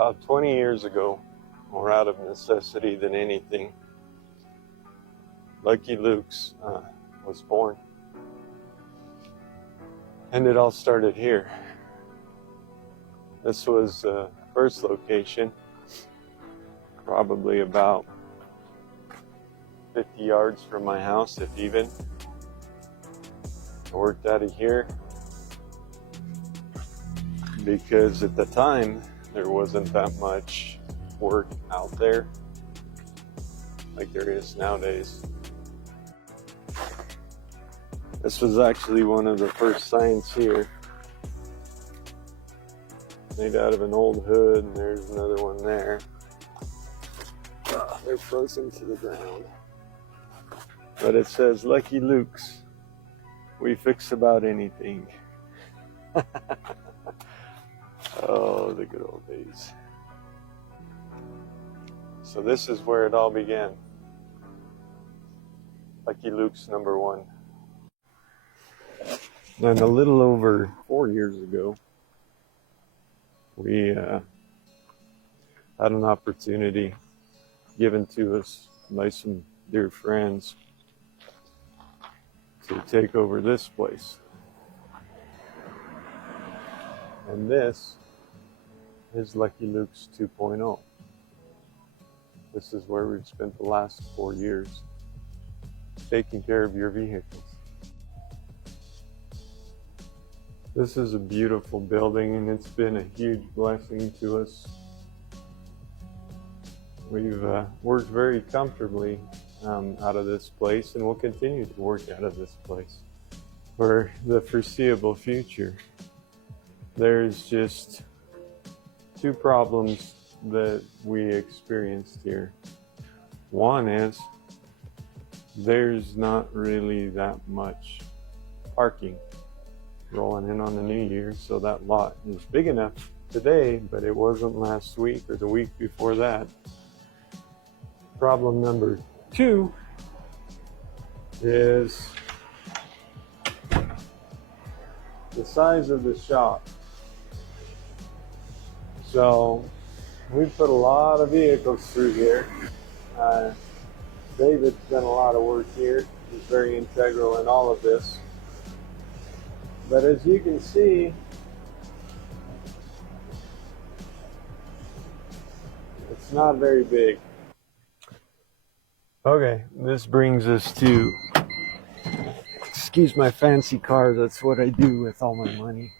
About 20 years ago, more out of necessity than anything, Lucky Luke's was born. And it all started here. This was the first location, probably about 50 yards from my house, if even. I worked out of here because at the time there wasn't that much work out there like there is nowadays. This was actually one of the first signs here, made out of an old hood, and there's another one there. They're frozen to the ground. But it says, Lucky Luke's, we fix about anything. Oh, the good old days. So this is where it all began. Lucky Luke's number one. And a little over 4 years ago, we had an opportunity given to us by some dear friends to take over this place. And this is Lucky Luke's 2.0. This is where we've spent the last 4 years, taking care of your vehicles. This is a beautiful building, and it's been a huge blessing to us. We've worked very comfortably out of this place, and we'll continue to work out of this place for the foreseeable future. There's just two problems that we experienced here. One is there's not really that much parking rolling in on the new year, so that lot is big enough today, but it wasn't last week or the week before that. Problem number two is the size of the shop. So we put a lot of vehicles through here. David's done a lot of work here. He's very integral in all of this. But as you can see, it's not very big. Okay, this brings us to, excuse my fancy car, that's what I do with all my money.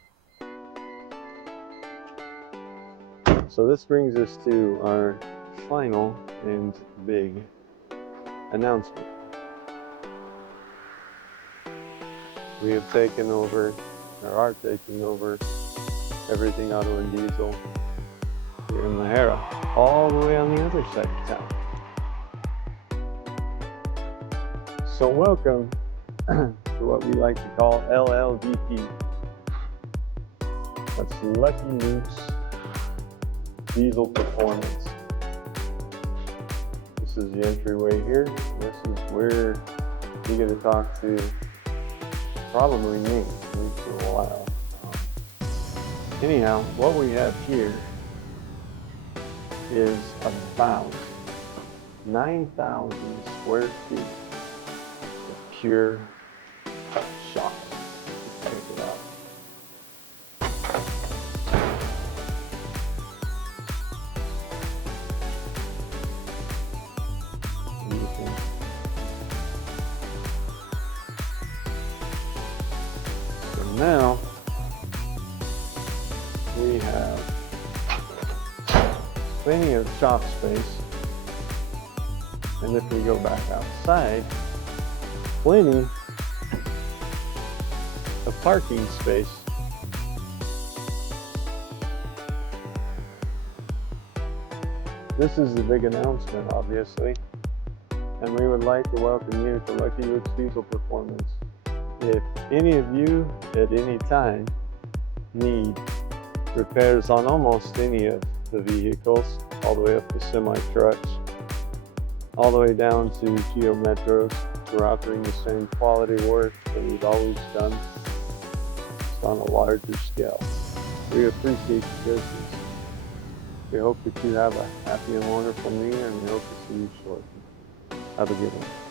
So this brings us to our final and big announcement. We have taken over, or are taking over, everything auto and diesel here in Lahara, all the way on the other side of town. So welcome to what we like to call LLDP. That's Lucky Luke's Diesel Performance. This is the entryway here. This is where you get to talk to probably me for a while. Anyhow, what we have here is about 9,000 square feet of pure shop. Check it out. Now we have plenty of shop space, and if we go back outside, plenty of parking space. This is the big announcement, obviously, and we would like to welcome you to Lucky Luke's Diesel Performance. If any of you at any time need repairs on almost any of the vehicles, all the way up to semi-trucks, all the way down to Geo Metros, we're offering the same quality work that we've always done, just on a larger scale. We appreciate your business. We hope that you have a happy and wonderful New Year, and we hope to see you shortly. Have a good one.